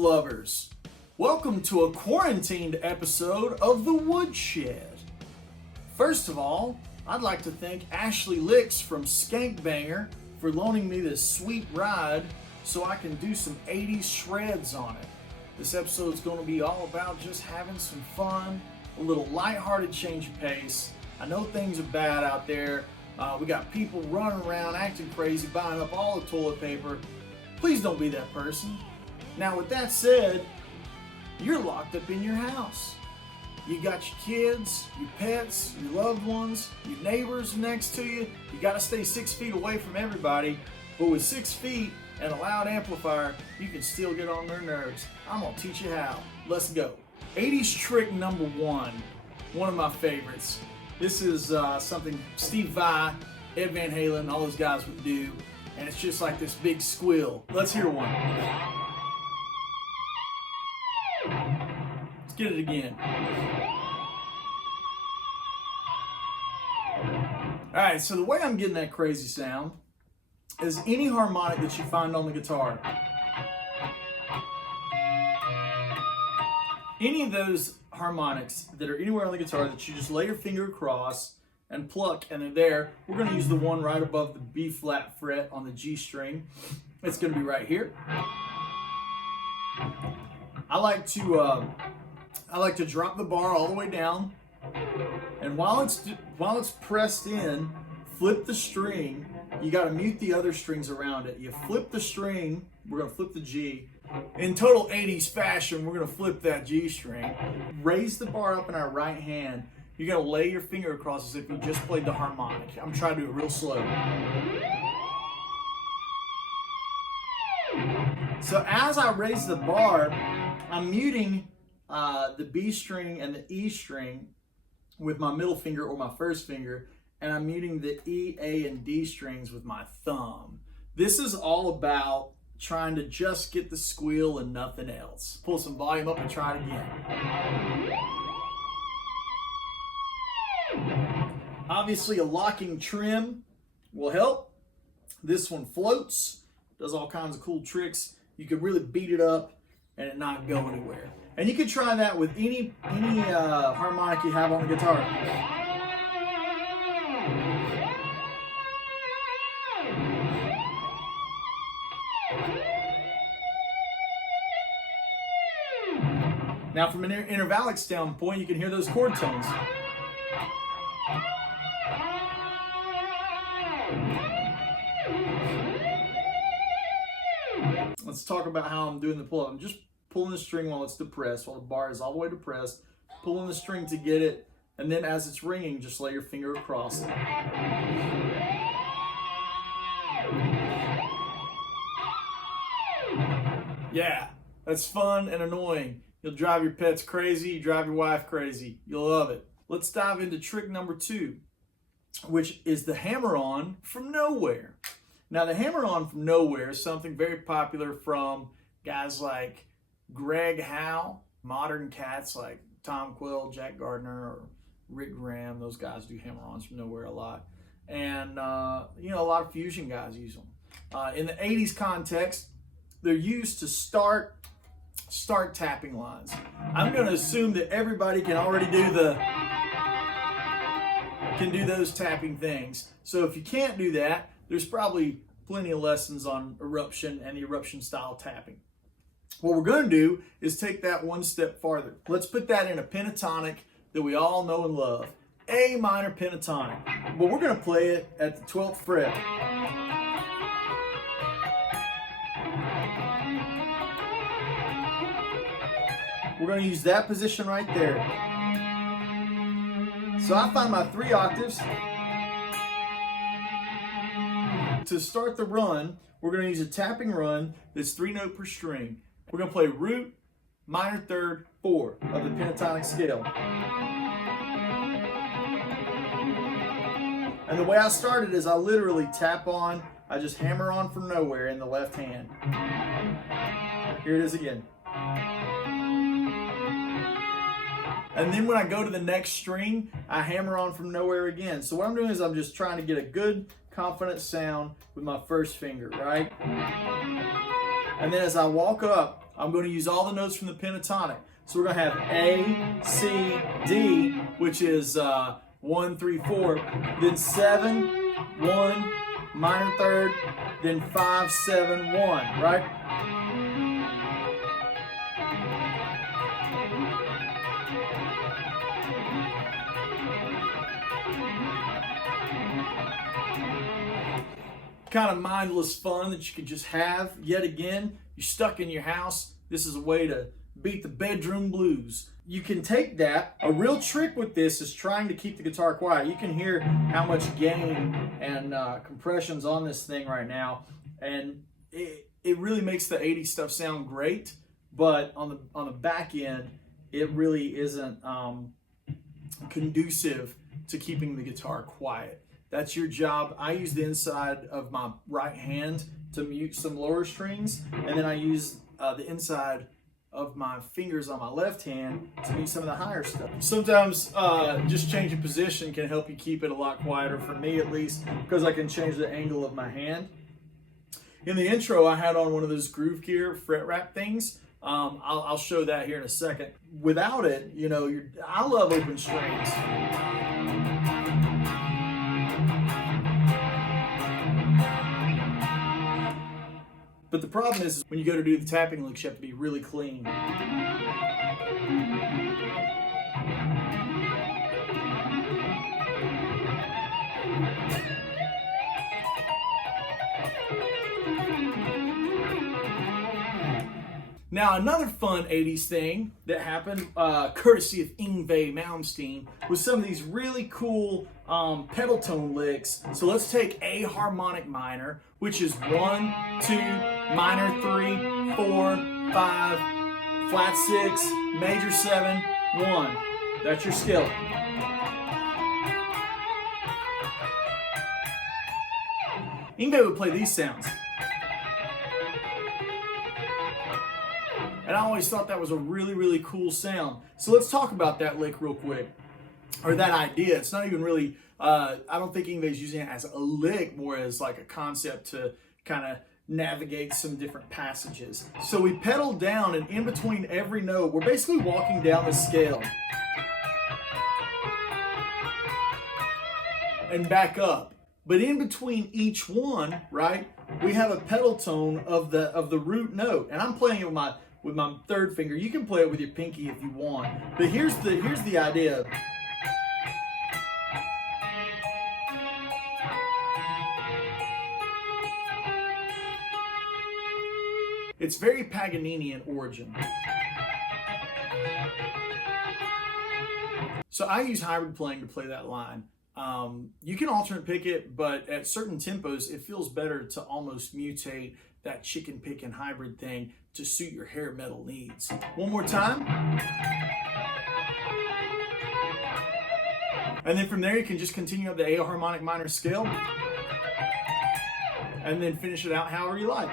lovers. Welcome to a quarantined episode of the Woodshed. First of all, I'd like to thank Ashley Lixxx from Skankbanger for loaning me this sweet ride so I can do some 80s shreds on it. This episode is going to be all about just having some fun, a little lighthearted change of pace. I know things are bad out there. We got people running around acting crazy, buying up all the toilet paper. Please don't be that person. Now with that said, you're locked up in your house. You got your kids, your pets, your loved ones, your neighbors next to you. You got to stay 6 feet away from everybody. But with 6 feet and a loud amplifier, you can still get on their nerves. I'm going to teach you how. Let's go. 80s trick number one of my favorites. This is something Steve Vai, Ed Van Halen, all those guys would do. And it's just like this big squeal. Let's hear one. Let's get it again. Alright, so the way I'm getting that crazy sound is any harmonic that you find on the guitar. Any of those harmonics that are anywhere on the guitar that you just lay your finger across and pluck and they're there, we're going to use the one right above the B flat fret on the G string. It's going to be right here. I like to drop the bar all the way down, and while it's pressed in, flip the string. You got to mute the other strings around it. You flip the string. We're going to flip the G. In total 80s fashion, we're going to flip that G string. Raise the bar up in our right hand. You're going to lay your finger across as if you just played the harmonic. I'm trying to do it real slow. So as I raise the bar, I'm muting the B string and the E string with my middle finger or my first finger, and I'm muting the E, A, and D strings with my thumb. This is all about trying to just get the squeal and nothing else. Pull some volume up and try it again. Obviously, a locking trim will help. This one floats, does all kinds of cool tricks. You could really beat it up and it not go anywhere. And you could try that with any harmonic you have on the guitar. Now from an intervallic standpoint, you can hear those chord tones. Let's talk about how I'm doing the pull-up. I'm just pulling the string while it's depressed, while the bar is all the way depressed, pulling the string to get it, and then as it's ringing, just lay your finger across it. Yeah, that's fun and annoying. You'll drive your pets crazy, you drive your wife crazy. You'll love it. Let's dive into trick number two, which is the hammer-on from nowhere. Now, the hammer-on from nowhere is something very popular from guys like Greg Howe, modern cats like Tom Quill, Jack Gardner, or Rick Graham. Those guys do hammer-ons from nowhere a lot. And, a lot of fusion guys use them. In the 80s context, they're used to start tapping lines. I'm going to assume that everybody can already do those tapping things. So if you can't do that, there's probably plenty of lessons on eruption and the eruption style tapping. What we're going to do is take that one step farther. Let's put that in a pentatonic that we all know and love. A minor pentatonic. But we're going to play it at the 12th fret. We're going to use that position right there. So I find my 3 octaves. To start the run, we're going to use a tapping run that's 3 notes per string. We're going to play root, minor third, 4 of the pentatonic scale. And the way I started is I literally tap on, I just hammer on from nowhere in the left hand. Here it is again. And then when I go to the next string, I hammer on from nowhere again. So what I'm doing is I'm just trying to get a good, confident sound with my first finger, right? And then as I walk up, I'm going to use all the notes from the pentatonic. So we're going to have A, C, D, which is 1, 3, 4, then 7, 1, minor third, then 5, 7, 1, right? Kind of mindless fun that you could just have. Yet again, you're stuck in your house. This is a way to beat the bedroom blues. You can take that. A real trick with this is trying to keep the guitar quiet. You can hear how much gain and compression's on this thing right now, and it really makes the 80s stuff sound great. But on the back end, it really isn't conducive to keeping the guitar quiet. That's your job. I use the inside of my right hand to mute some lower strings, and then I use the inside of my fingers on my left hand to mute some of the higher stuff. Sometimes just changing position can help you keep it a lot quieter, for me at least, because I can change the angle of my hand. In the intro, I had on one of those Groove Gear fret wrap things. I'll show that here in a second. Without it, you know, I love open strings. But the problem is when you go to do the tapping licks, you have to be really clean. Now, another fun 80s thing that happened, courtesy of Yngwie Malmsteens, was some of these really cool pedal tone licks. So let's take a harmonic minor, which is 1, 2, minor 3, 4, 5, flat 6, major 7, 1. That's your scale. Yngwie would play these sounds. And I always thought that was a really, really cool sound. So let's talk about that lick real quick, or that idea. It's not even really, I don't think Yngwie's using it as a lick, more as like a concept to kind of navigate some different passages. So we pedal down, and in between every note, we're basically walking down the scale and back up. But in between each one, right, we have a pedal tone of the root note. And I'm playing it with my third finger. You can play it with your pinky if you want. But here's the idea. It's very Paganini in origin. So I use hybrid playing to play that line. You can alternate pick it, but at certain tempos, it feels better to almost mutate that chicken picking hybrid thing to suit your hair metal needs. One more time. And then from there, you can just continue up the A harmonic minor scale and then finish it out however you like.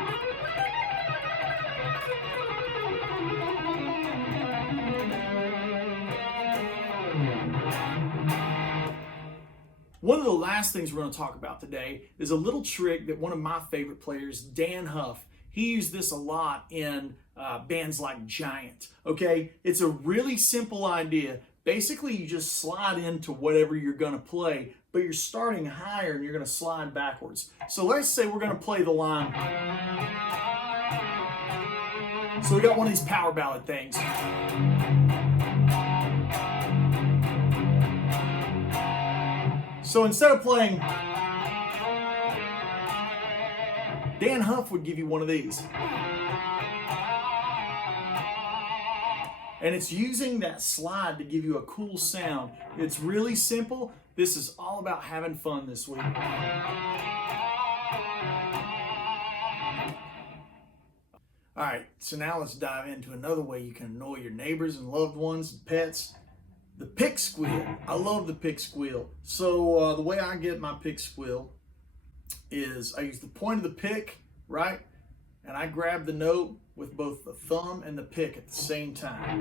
One of the last things we're going to talk about today is a little trick that one of my favorite players, Dan Huff, he used this a lot in bands like Giant. Okay, it's a really simple idea. Basically, you just slide into whatever you're going to play, but you're starting higher and you're going to slide backwards. So let's say we're going to play the line. So we got one of these power ballad things. So instead of playing, Dan Huff would give you one of these. And it's using that slide to give you a cool sound. It's really simple. This is all about having fun this week. All right, so now let's dive into another way you can annoy your neighbors and loved ones and pets. The Pig Squeel. I love the Pig Squeel. So the way I get my Pig Squeel is I use the point of the pick, right? And I grab the note with both the thumb and the pick at the same time.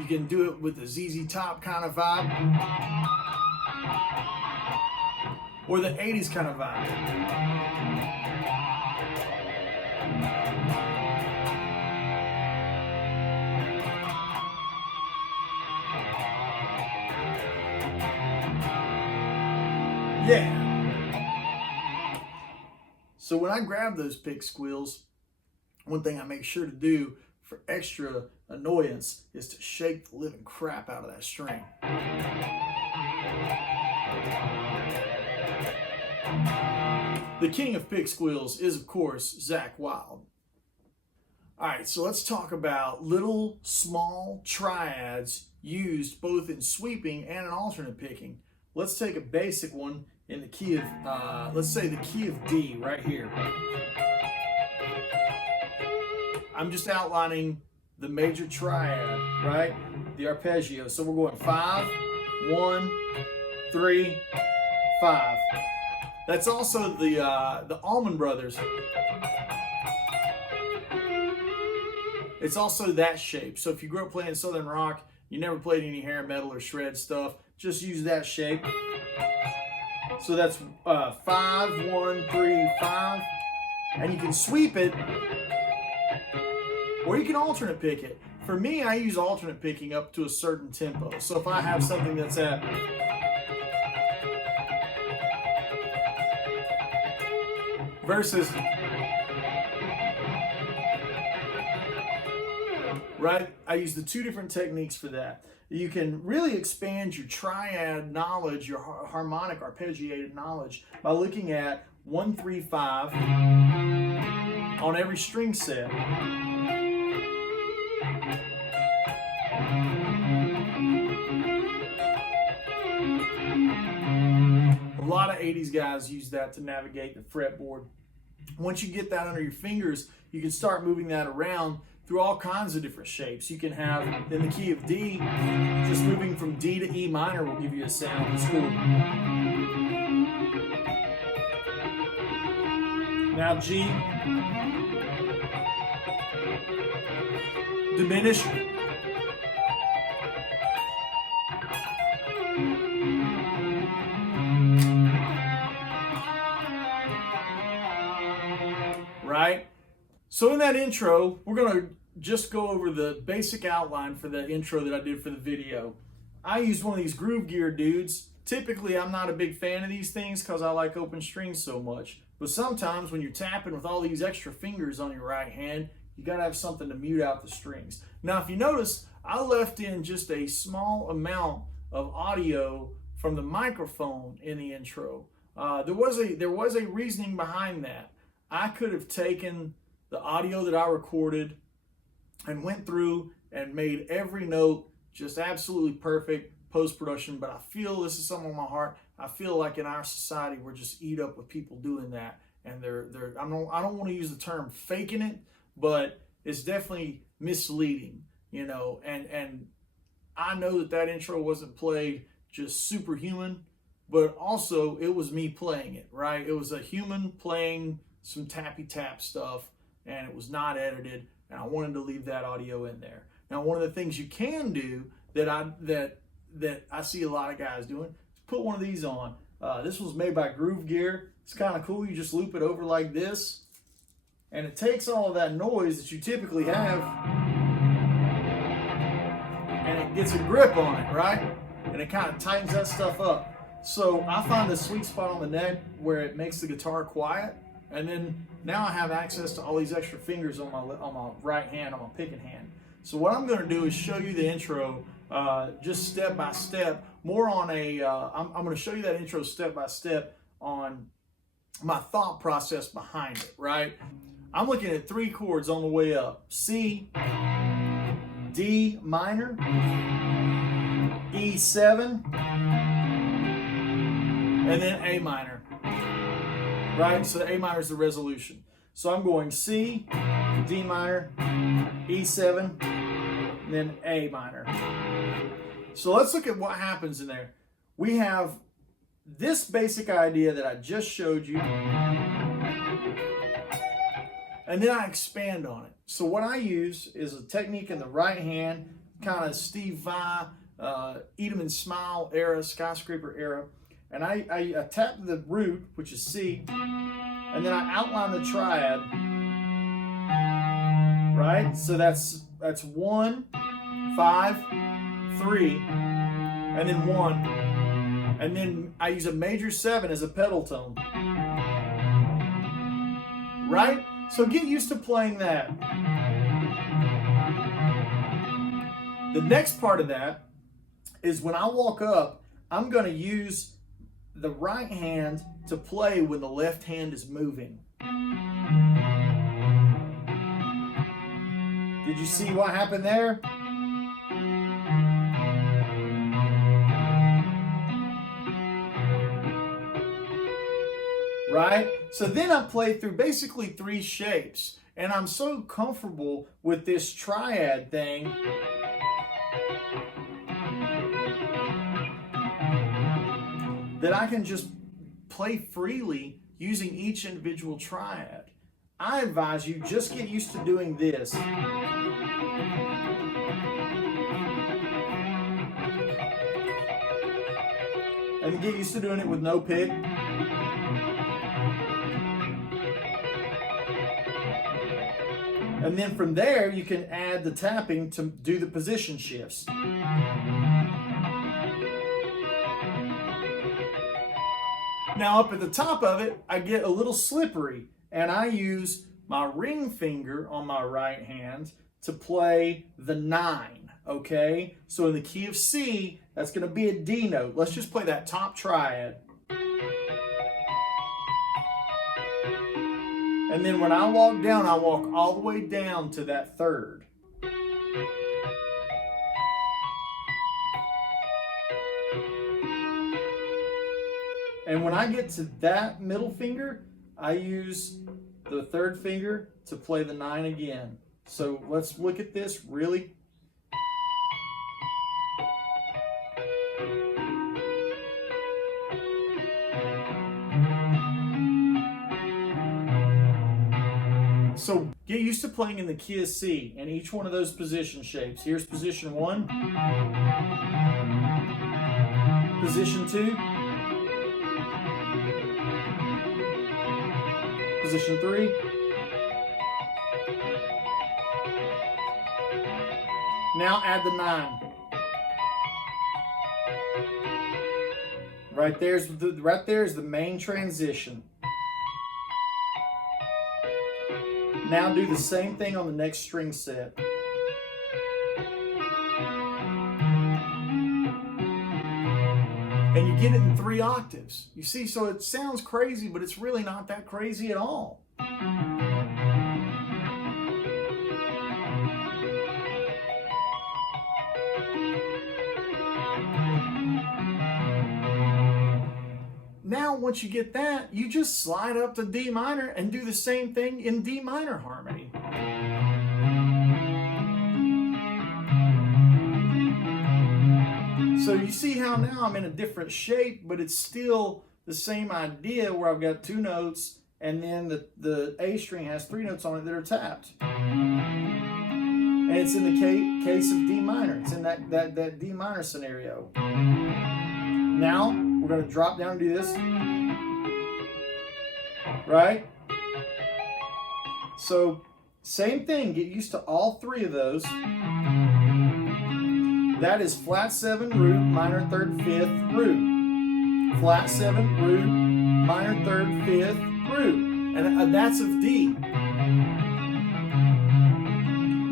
You can do it with the ZZ Top kind of vibe, or the 80s kind of vibe. Yeah. So when I grab those pig squeals, one thing I make sure to do for extra annoyance is to shake the living crap out of that string. The king of pig squeals is, of course, Zakk Wylde. All right, so let's talk about little small triads used both in sweeping and in alternate picking. Let's take a basic one in the key of, let's say the key of D right here. I'm just outlining the major triad, right? The arpeggio. So we're going 5, 1, 3, 5. That's also the Allman Brothers. It's also that shape. So if you grew up playing Southern rock, you never played any hair metal or shred stuff, just use that shape. So that's 5, 1, 3, 5. And you can sweep it, or you can alternate pick it. For me, I use alternate picking up to a certain tempo. So if I have something that's at versus, right? I use the two different techniques for that. You can really expand your triad knowledge, your harmonic arpeggiated knowledge, by looking at 1, 3, 5 on every string set. A lot of 80s guys use that to navigate the fretboard. Once you get that under your fingers, you can start moving that around through all kinds of different shapes. You can have, in the key of D, just moving from D to E minor will give you a sound. It's cool. Now G, diminish. Right? So in that intro, we're going to just go over the basic outline for the intro that I did for the video. I use one of these groove gear dudes. Typically, I'm not a big fan of these things because I like open strings so much. But sometimes when you're tapping with all these extra fingers on your right hand, you got to have something to mute out the strings. Now, if you notice, I left in just a small amount of audio from the microphone in the intro. There was a reasoning behind that. I could have taken the audio that I recorded and went through and made every note just absolutely perfect post-production, but I feel this is something on my heart. I feel like in our society we're just eat up with people doing that, and I don't want to use the term faking it, but it's definitely misleading, you know. And I know that intro wasn't played just superhuman, but also it was me playing it, right? It was a human playing some tappy tap stuff, and it was not edited, and I wanted to leave that audio in there. Now, one of the things you can do that I see a lot of guys doing is put one of these on. This was made by Groove Gear. It's kind of cool. You just loop it over like this, and it takes all of that noise that you typically have, and it gets a grip on it, right? And it kind of tightens that stuff up. So I find the sweet spot on the neck where it makes the guitar quiet. And then now I have access to all these extra fingers on my right hand, on my picking hand. So what I'm going to do is show you the intro just step by step, more on a, I'm going to show you that intro step by step on my thought process behind it, right? I'm looking at 3 chords on the way up: C, D minor, E7, and then A minor. Right, so the A minor is the resolution. So I'm going C, D minor, E7, and then A minor. So let's look at what happens in there. We have this basic idea that I just showed you, and then I expand on it. So what I use is a technique in the right hand, kind of Steve Vai, Eat 'em and Smile era, Skyscraper era. And I tap the root, which is C, and then I outline the triad right? So that's 1, 5, 3, and then 1. And then I use a major 7 as a pedal tone. Right? So get used to playing that. The next part of that is when I walk up, I'm going to use the right hand to play when the left hand is moving. Did you see what happened there? Right? So then I play through basically 3 shapes, and I'm so comfortable with this triad thing that I can just play freely using each individual triad. I advise you just get used to doing this. And get used to doing it with no pick. And then from there, you can add the tapping to do the position shifts. Now up at the top of it, I get a little slippery, and I use my ring finger on my right hand to play the 9, okay? So in the key of C, that's gonna be a D note. Let's just play that top triad. And then when I walk down, I walk all the way down to that 3rd. And when I get to that middle finger, I use the 3rd finger to play the 9 again. So let's look at this really. So get used to playing in the key of C and each one of those position shapes. Here's position 1, position 2, position 3, now add the 9. Right there is the main transition. Now do the same thing on the next string set. And you get it in 3 octaves. You see, so it sounds crazy, but it's really not that crazy at all. Now, once you get that, you just slide up to D minor and do the same thing in D minor harmony. So you see how now I'm in a different shape, but it's still the same idea where I've got 2 notes and then the A string has 3 notes on it that are tapped. And it's in the case of D minor. It's in that D minor scenario. Now, we're going to drop down and do this. Right? So, same thing. Get used to all 3 of those. That is flat 7, root, minor 3rd, 5th, root. Flat 7, root, minor 3rd, 5th, root. And that's of D.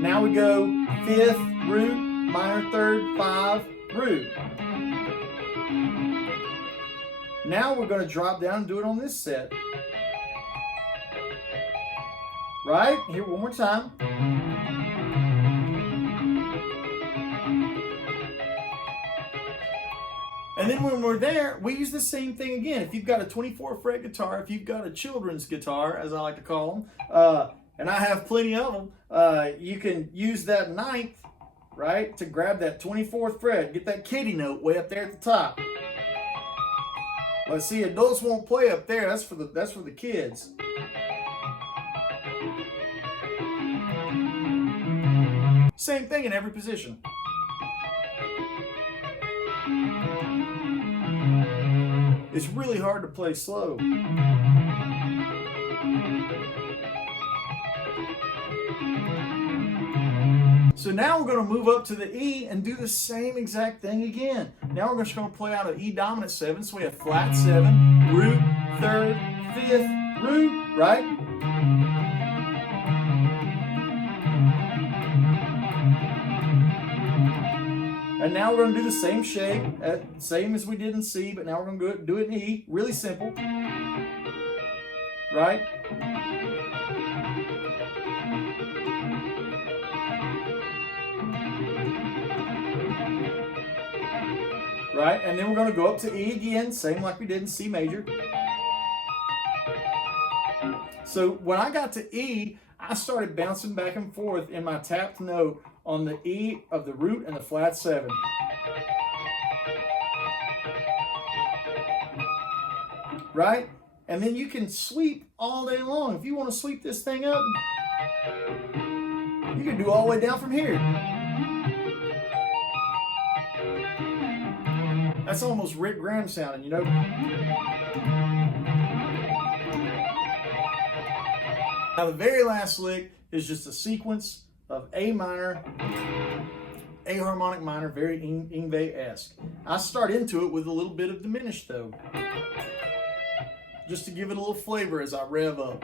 Now we go 5th, root, minor 3rd, 5, root. Now we're going to drop down and do it on this set. Right? Here, one more time. And then when we're there, we use the same thing again. If you've got a 24 fret guitar, if you've got a children's guitar, as I like to call them, and I have plenty of them, you can use that 9th, right, to grab that 24th fret, get that kiddie note way up there at the top. Let's see, adults won't play up there. That's for the kids. Same thing in every position. It's really hard to play slow. So now we're going to move up to the E and do the same exact thing again. Now we're just going to play out an E dominant 7. So we have flat 7, root, 3rd, 5th, root, right? And now we're going to do the same shape, same as we did in C, but now we're going to do it in E. Really simple, right? Right, and then we're going to go up to E again, same like we did in C major. So when I got to E, I started bouncing back and forth in my tapped note on the E of the root and the flat 7. Right? And then you can sweep all day long. If you want to sweep this thing up, you can do all the way down from here. That's almost Rick Graham sounding, you know? Now the very last lick is just a sequence of A minor, A harmonic minor, very Yngwie-esque. I start into it with a little bit of diminished though, just to give it a little flavor as I rev up.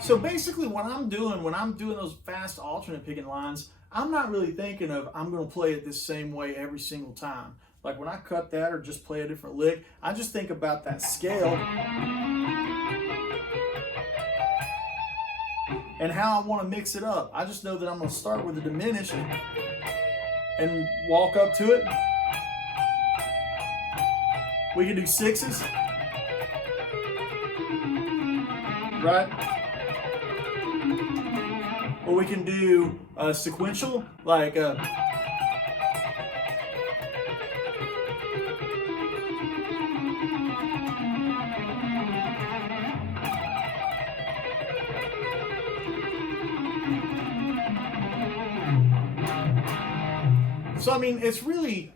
So basically what I'm doing when I'm doing those fast alternate picking lines, I'm not really thinking of I'm going to play it this same way every single time. Like when I cut that or just play a different lick, I just think about that scale and how I want to mix it up. I just know that I'm going to start with the diminished and walk up to it. We can do 6s, right? Or we can do sequential, like so I mean, it's really,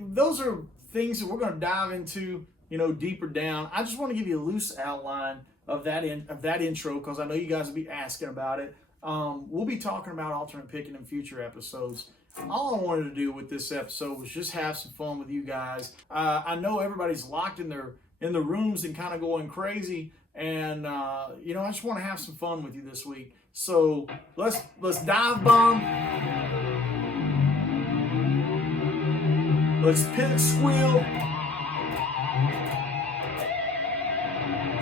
those are things that we're going to dive into, you know, deeper down. I just want to give you a loose outline of that intro because I know you guys will be asking about it. We'll be talking about alternate picking in future episodes. All I wanted to do with this episode was just have some fun with you guys. I know everybody's locked in the rooms and kind of going crazy, and you know, I just want to have some fun with you this week. So let's dive bomb. Let's Pig Squeel,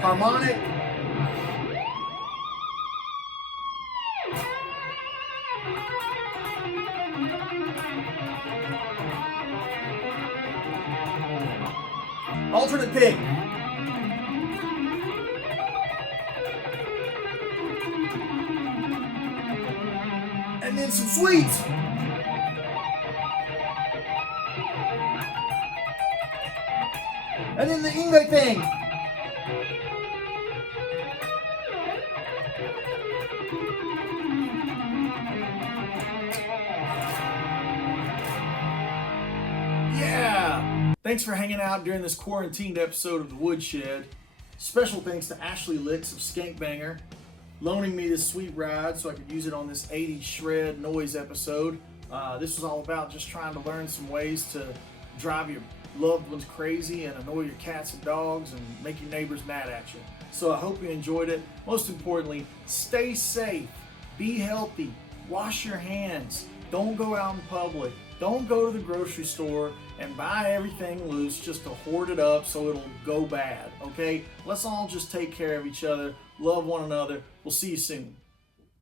harmonic, alternate pig, and then some sweets. And then the Yngwie thing. Yeah! Thanks for hanging out during this quarantined episode of the Woodshed. Special thanks to Ashley Lixxx of Skankbanger, loaning me this sweet ride so I could use it on this 80s shred noise episode. This was all about just trying to learn some ways to drive your loved ones crazy and annoy your cats and dogs and make your neighbors mad at you. So I hope you enjoyed it. Most importantly, stay safe, be healthy, wash your hands, don't go out in public, don't go to the grocery store and buy everything loose just to hoard it up so it'll go bad, okay? Let's all just take care of each other, love one another. We'll see you soon.